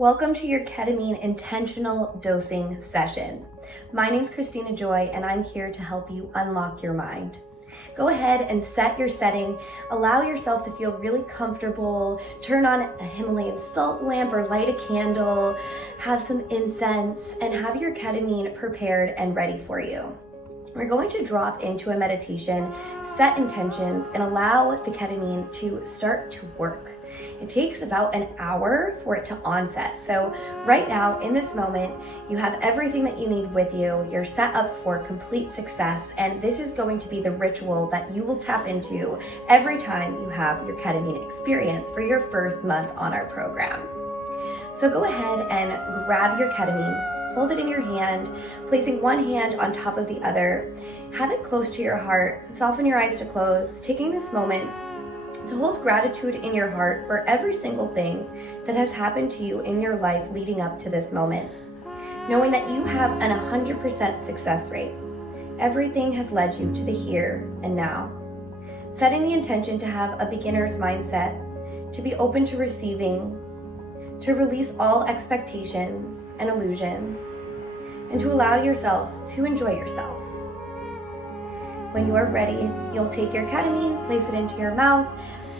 Welcome to your ketamine intentional dosing session. My name's Christina Joy, and I'm here to help you unlock your mind. Go ahead and set your setting. Allow yourself to feel really comfortable. Turn on a Himalayan salt lamp or light a candle. Have some incense and have your ketamine prepared and ready for you. We're going to drop into a meditation, set intentions, and allow the ketamine to start to work. It takes about an hour for it to onset. So right now, in this moment, you have everything that you need with you. You're set up for complete success, and this is going to be the ritual that you will tap into every time you have your ketamine experience for your first month on our program. So go ahead and grab your ketamine, hold it in your hand, placing one hand on top of the other. Have it close to your heart, soften your eyes to close, taking this moment to hold gratitude in your heart for every single thing that has happened to you in your life leading up to this moment. Knowing that you have an 100% success rate. Everything has led you to the here and now. Setting the intention to have a beginner's mindset, to be open to receiving, to release all expectations and illusions, and to allow yourself to enjoy yourself. When you are ready, you'll take your ketamine, place it into your mouth,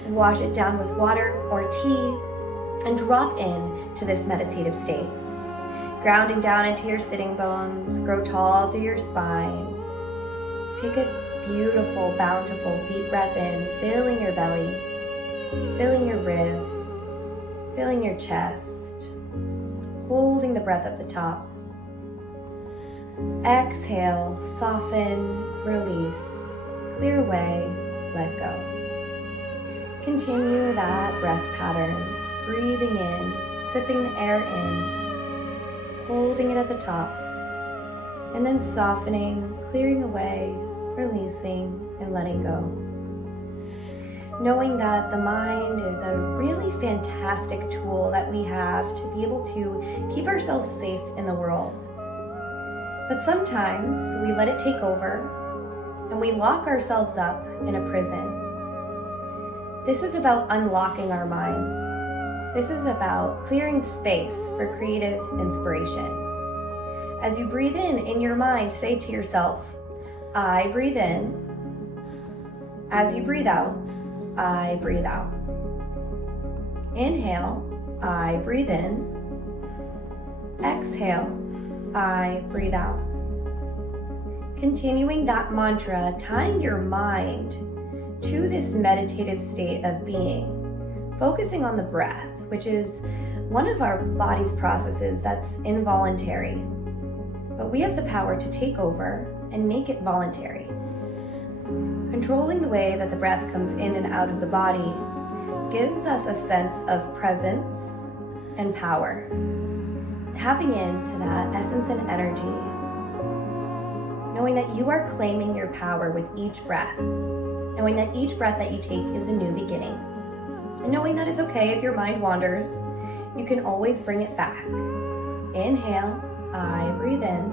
wash it down with water or tea, and drop in to this meditative state. Grounding down into your sitting bones, grow tall through your spine. Take a beautiful, bountiful, deep breath in, filling your belly, filling your ribs, filling your chest, holding the breath at the top. Exhale, soften, release, clear away, let go. Continue that breath pattern, breathing in, sipping the air in, holding it at the top, and then softening, clearing away, releasing, and letting go. Knowing that the mind is a really fantastic tool that we have to be able to keep ourselves safe in the world. But sometimes we let it take over and we lock ourselves up in a prison. This is about unlocking our minds. This is about clearing space for creative inspiration. As you breathe in your mind, say to yourself, I breathe in. As you breathe out, I breathe out. Inhale, I breathe in. Exhale, I breathe out. Continuing that mantra, tying your mind to this meditative state of being, focusing on the breath, which is one of our body's processes that's involuntary. But we have the power to take over and make it voluntary. Controlling the way that the breath comes in and out of the body gives us a sense of presence and power. Tapping into that essence and energy, knowing that you are claiming your power with each breath, knowing that each breath that you take is a new beginning, and knowing that it's okay if your mind wanders, you can always bring it back. Inhale, I breathe in.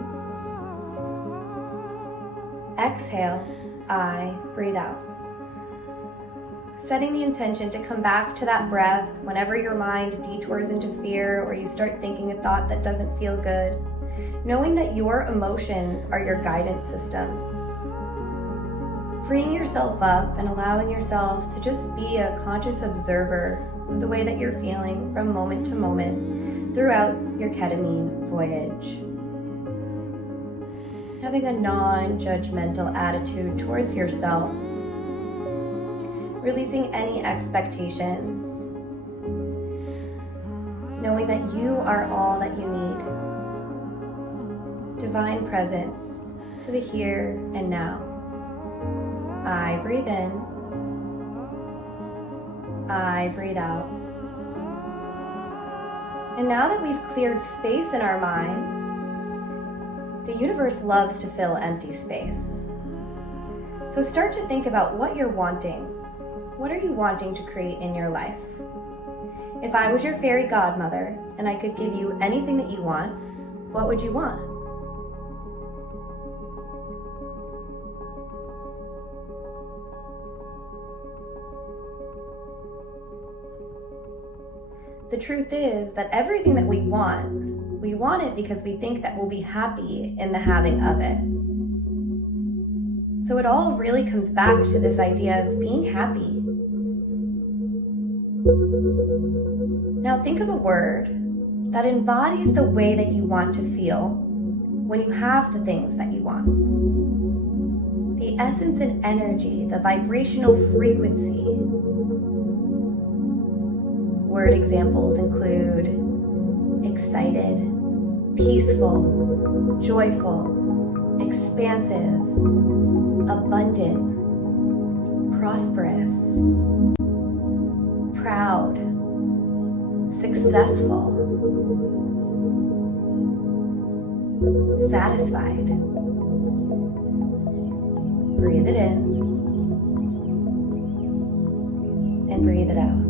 Exhale, I breathe out. Setting the intention to come back to that breath whenever your mind detours into fear or you start thinking a thought that doesn't feel good. Knowing that your emotions are your guidance system. Freeing yourself up and allowing yourself to just be a conscious observer of the way that you're feeling from moment to moment throughout your ketamine voyage. Having a non-judgmental attitude towards yourself. Releasing any expectations. Knowing that you are all that you need. Divine presence to the here and now. I breathe in. I breathe out. And now that we've cleared space in our minds, the universe loves to fill empty space. So start to think about what you're wanting. What are you wanting to create in your life? If I was your fairy godmother and I could give you anything that you want, what would you want? The truth is that everything that we want it because we think that we'll be happy in the having of it. So it all really comes back to this idea of being happy. Now think of a word that embodies the way that you want to feel when you have the things that you want. The essence and energy, the vibrational frequency. Word examples include excited, peaceful, joyful, expansive, abundant, prosperous, proud, successful, satisfied. Breathe it in and breathe it out.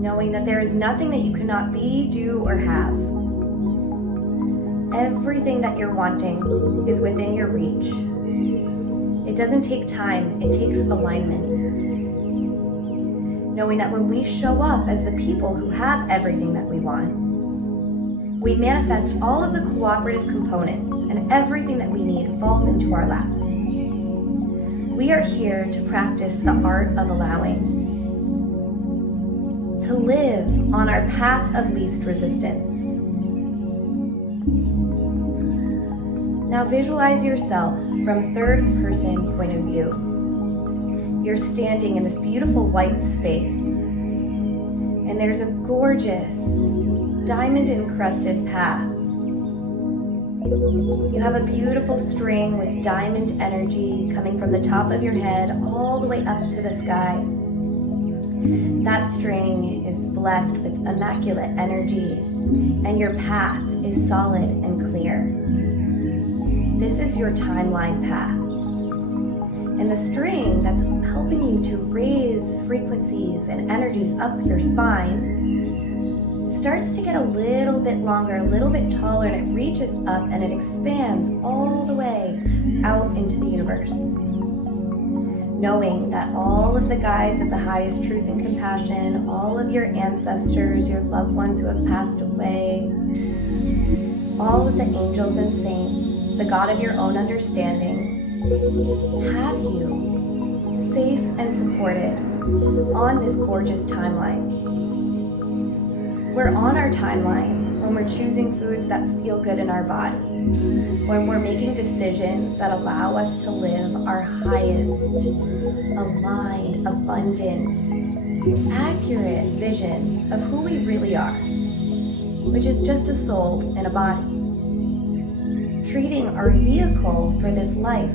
Knowing that there is nothing that you cannot be, do, or have. Everything that you're wanting is within your reach. It doesn't take time, it takes alignment. Knowing that when we show up as the people who have everything that we want, we manifest all of the cooperative components and everything that we need falls into our lap. We are here to practice the art of allowing, to live on our path of least resistance. Now visualize yourself from third person point of view. You're standing in this beautiful white space, and there's a gorgeous diamond encrusted path. You have a beautiful string with diamond energy coming from the top of your head all the way up to the sky. That string is blessed with immaculate energy, and your path is solid and clear. This is your timeline path. And the string that's helping you to raise frequencies and energies up your spine starts to get a little bit longer, a little bit taller, and it reaches up and it expands all the way out into the universe. Knowing that all of the guides of the highest truth and compassion, all of your ancestors, your loved ones who have passed away, all of the angels and saints, the God of your own understanding, have you safe and supported on this gorgeous timeline. We're on our timeline when we're choosing foods that feel good in our body, when we're making decisions that allow us to live our highest, aligned, abundant, accurate vision of who we really are, which is just a soul in a body. Treating our vehicle for this life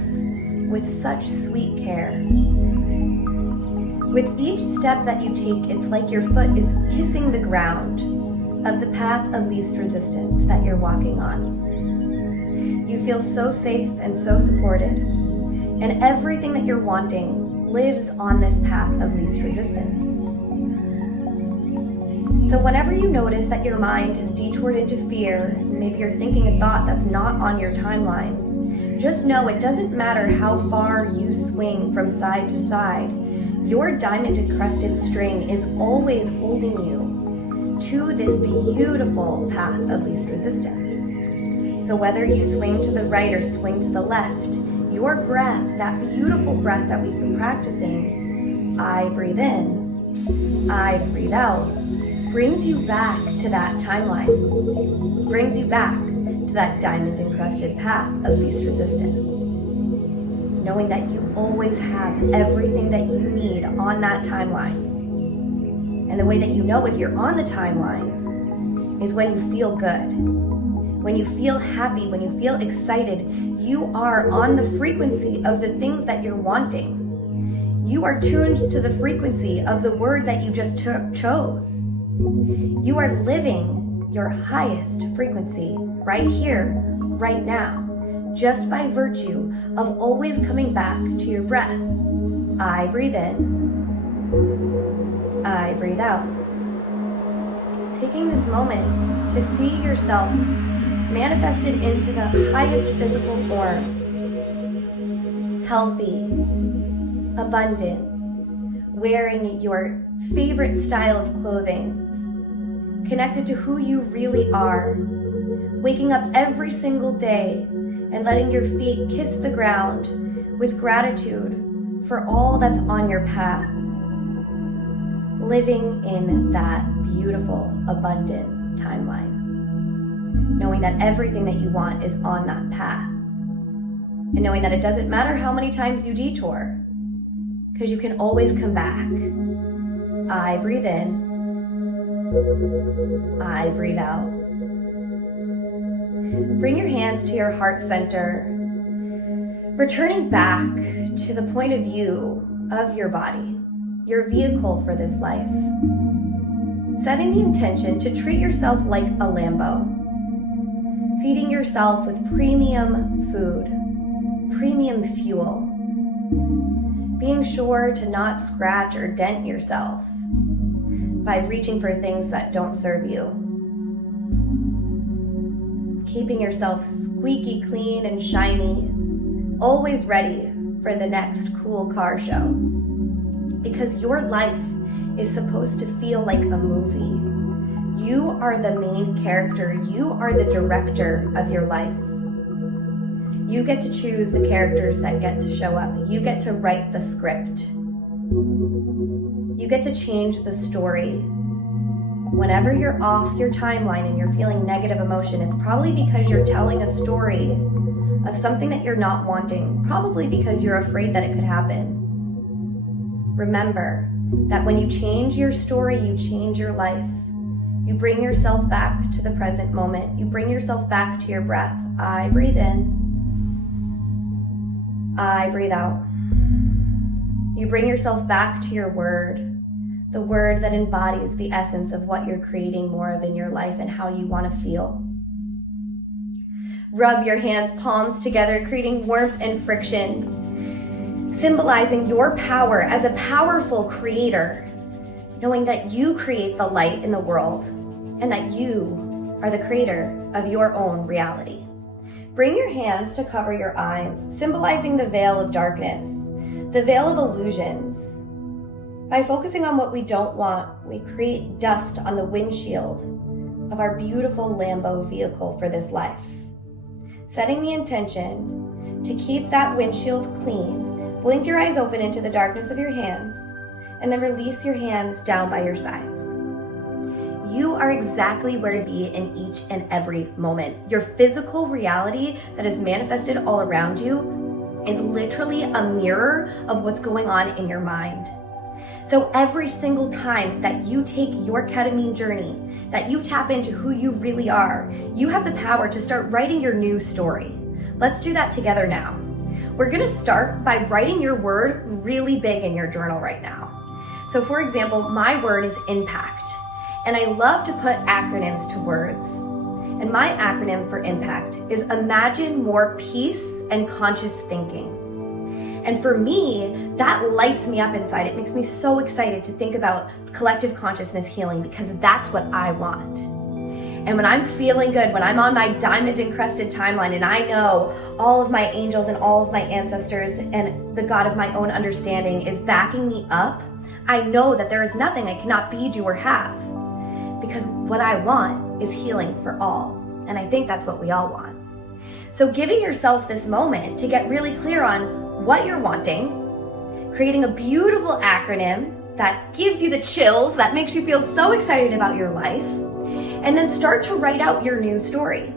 with such sweet care. With each step that you take, it's like your foot is kissing the ground of the path of least resistance that you're walking on. You feel so safe and so supported, and everything that you're wanting lives on this path of least resistance. So whenever you notice that your mind has detoured into fear, maybe you're thinking a thought that's not on your timeline, just know it doesn't matter how far you swing from side to side, your diamond encrusted string is always holding you to this beautiful path of least resistance. So whether you swing to the right or swing to the left, your breath, that beautiful breath that we've been practicing, I breathe in, I breathe out, brings you back to that timeline, brings you back to that diamond encrusted path of least resistance. Knowing that you always have everything that you need on that timeline. And the way that you know if you're on the timeline is when you feel good, when you feel happy, when you feel excited. You are on the frequency of the things that you're wanting. You are tuned to the frequency of the word that you just chose. You are living your highest frequency right here, right now, just by virtue of always coming back to your breath. I breathe in, I breathe out. Taking this moment to see yourself manifested into the highest physical form, healthy, abundant, wearing your favorite style of clothing, connected to who you really are, waking up every single day and letting your feet kiss the ground with gratitude for all that's on your path, living in that beautiful, abundant timeline, knowing that everything that you want is on that path, and knowing that it doesn't matter how many times you detour, because you can always come back. I breathe in, I breathe out. Bring your hands to your heart center, returning back to the point of view of your body, your vehicle for this life. Setting the intention to treat yourself like a Lambo, feeding yourself with premium food, premium fuel, being sure to not scratch or dent yourself by reaching for things that don't serve you, keeping yourself squeaky clean and shiny, always ready for the next cool car show, because your life is supposed to feel like a movie. You are the main character. You are the director of your life. You get to choose the characters that get to show up. You get to write the script. You get to change the story. Whenever you're off your timeline and you're feeling negative emotion, it's probably because you're telling a story of something that you're not wanting, probably because you're afraid that it could happen. Remember that when you change your story, you change your life. You bring yourself back to the present moment. You bring yourself back to your breath. I breathe in. I breathe out. You bring yourself back to your word, the word that embodies the essence of what you're creating more of in your life and how you want to feel. Rub your hands, palms together, creating warmth and friction, symbolizing your power as a powerful creator, knowing that you create the light in the world and that you are the creator of your own reality. Bring your hands to cover your eyes, symbolizing the veil of darkness, the veil of illusions. By focusing on what we don't want, we create dust on the windshield of our beautiful Lambo vehicle for this life. Setting the intention to keep that windshield clean, blink your eyes open into the darkness of your hands, and then release your hands down by your sides. You are exactly where to be in each and every moment. Your physical reality that is manifested all around you is literally a mirror of what's going on in your mind. So every single time that you take your ketamine journey, that you tap into who you really are, you have the power to start writing your new story. Let's do that together now. We're gonna start by writing your word really big in your journal right now. So for example, my word is impact, and I love to put acronyms to words. And my acronym for impact is imagine more peace and conscious thinking. And for me, that lights me up inside. It makes me so excited to think about collective consciousness healing, because that's what I want. And when I'm feeling good, when I'm on my diamond encrusted timeline and I know all of my angels and all of my ancestors and the God of my own understanding is backing me up, I know that there is nothing I cannot be, do, or have. Because what I want is healing for all. And I think that's what we all want. So giving yourself this moment to get really clear on what you're wanting, creating a beautiful acronym that gives you the chills, that makes you feel so excited about your life, and then start to write out your new story.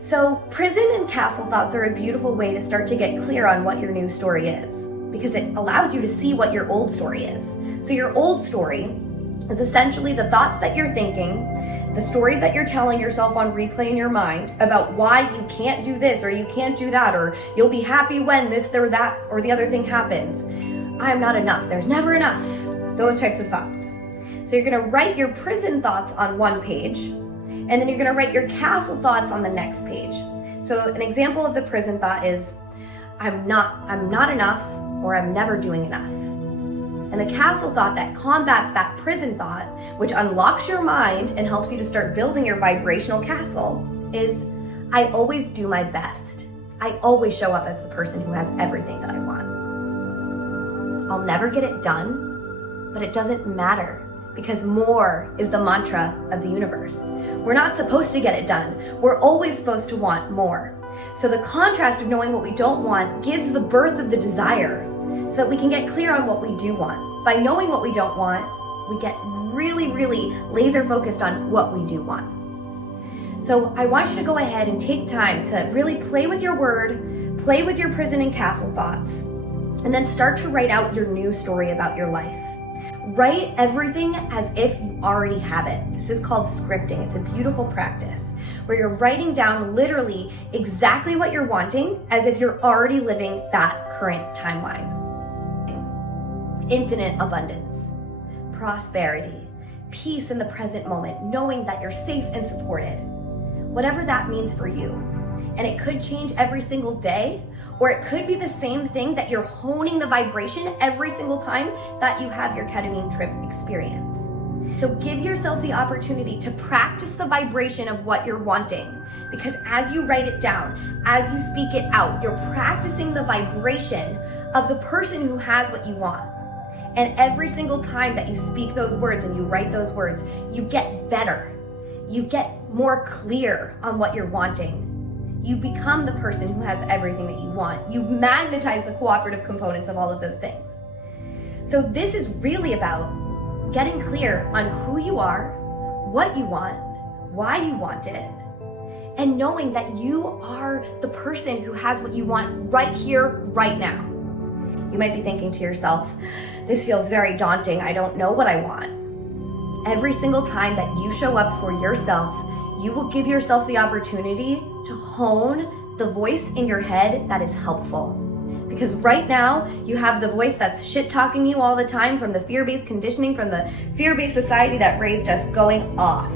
So prison and castle thoughts are a beautiful way to start to get clear on what your new story is, because it allows you to see what your old story is. So your old story is essentially the thoughts that you're thinking, the stories that you're telling yourself on replay in your mind about why you can't do this or you can't do that, or you'll be happy when this or that or the other thing happens. I'm not enough. There's never enough. Those types of thoughts. So you're going to write your prison thoughts on one page, and then you're going to write your castle thoughts on the next page. So an example of the prison thought is, I'm not enough, or I'm never doing enough. And the castle thought that combats that prison thought, which unlocks your mind and helps you to start building your vibrational castle, is I always do my best. I always show up as the person who has everything that I want. I'll never get it done, but it doesn't matter because more is the mantra of the universe. We're not supposed to get it done. We're always supposed to want more. So the contrast of knowing what we don't want gives the birth of the desire so that we can get clear on what we do want. By knowing what we don't want, we get really, really laser focused on what we do want. So I want you to go ahead and take time to really play with your word, play with your prison and castle thoughts, and then start to write out your new story about your life. Write everything as if you already have it. This is called scripting. It's a beautiful practice where you're writing down literally exactly what you're wanting as if you're already living that current timeline. Infinite abundance, prosperity, peace in the present moment, knowing that you're safe and supported. Whatever that means for you. And it could change every single day, or it could be the same thing that you're honing the vibration every single time that you have your ketamine trip experience. So give yourself the opportunity to practice the vibration of what you're wanting, because as you write it down, as you speak it out, you're practicing the vibration of the person who has what you want. And every single time that you speak those words and you write those words, you get better. You get more clear on what you're wanting. You become the person who has everything that you want. You magnetize the cooperative components of all of those things. So this is really about getting clear on who you are, what you want, why you want it, and knowing that you are the person who has what you want right here, right now. You might be thinking to yourself, this feels very daunting. I don't know what I want. Every single time that you show up for yourself, you will give yourself the opportunity to hone the voice in your head that is helpful. Because right now, you have the voice that's shit-talking you all the time from the fear-based conditioning, from the fear-based society that raised us going off.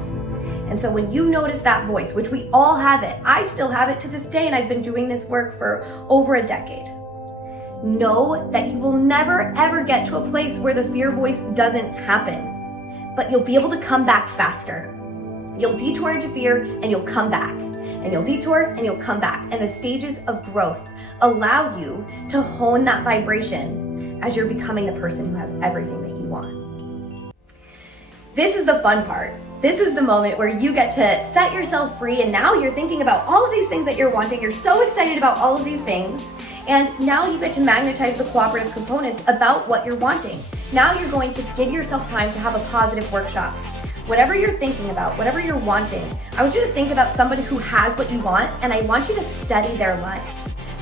And so when you notice that voice, which we all have it, I still have it to this day, and I've been doing this work for over a decade. Know that you will never ever get to a place where the fear voice doesn't happen, but you'll be able to come back faster. You'll detour into fear and you'll come back, and you'll detour and you'll come back. And the stages of growth allow you to hone that vibration as you're becoming the person who has everything that you want. This is the fun part. This is the moment where you get to set yourself free, and now you're thinking about all of these things that you're wanting. You're so excited about all of these things. And now you get to magnetize the cooperative components about what you're wanting. Now you're going to give yourself time to have a positive workshop. Whatever you're thinking about, whatever you're wanting, I want you to think about somebody who has what you want, and I want you to study their life.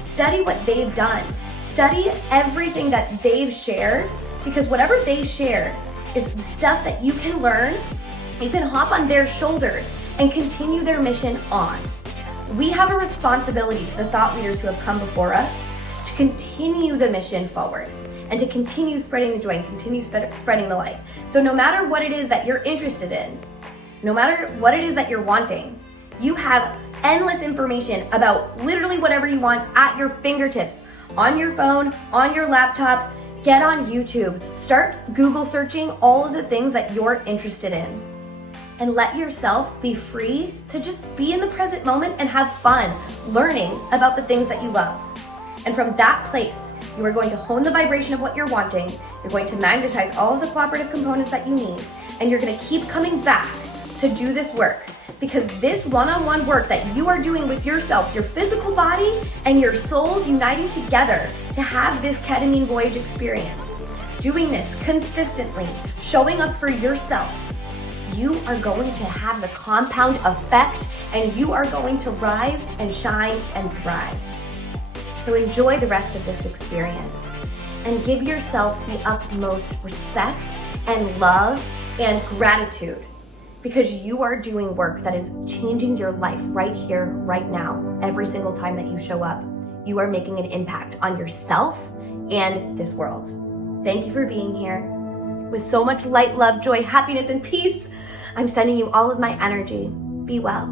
Study what they've done. Study everything that they've shared, because whatever they shared is stuff that you can learn. You can hop on their shoulders and continue their mission on. We have a responsibility to the thought leaders who have come before us to continue the mission forward and to continue spreading the joy and continue spreading the light. So no matter what it is that you're interested in, no matter what it is that you're wanting, you have endless information about literally whatever you want at your fingertips, on your phone, on your laptop. Get on YouTube, start Google searching all of the things that you're interested in, and let yourself be free to just be in the present moment and have fun learning about the things that you love. And from that place, you are going to hone the vibration of what you're wanting. You're going to magnetize all of the cooperative components that you need, and you're going to keep coming back to do this work, because this one-on-one work that you are doing with yourself, your physical body and your soul uniting together to have this ketamine voyage experience, doing this consistently, showing up for yourself, you are going to have the compound effect, and you are going to rise and shine and thrive. So enjoy the rest of this experience and give yourself the utmost respect and love and gratitude, because you are doing work that is changing your life right here, right now. Every single time that you show up, you are making an impact on yourself and this world. Thank you for being here. With so much light, love, joy, happiness, and peace, I'm sending you all of my energy. Be well.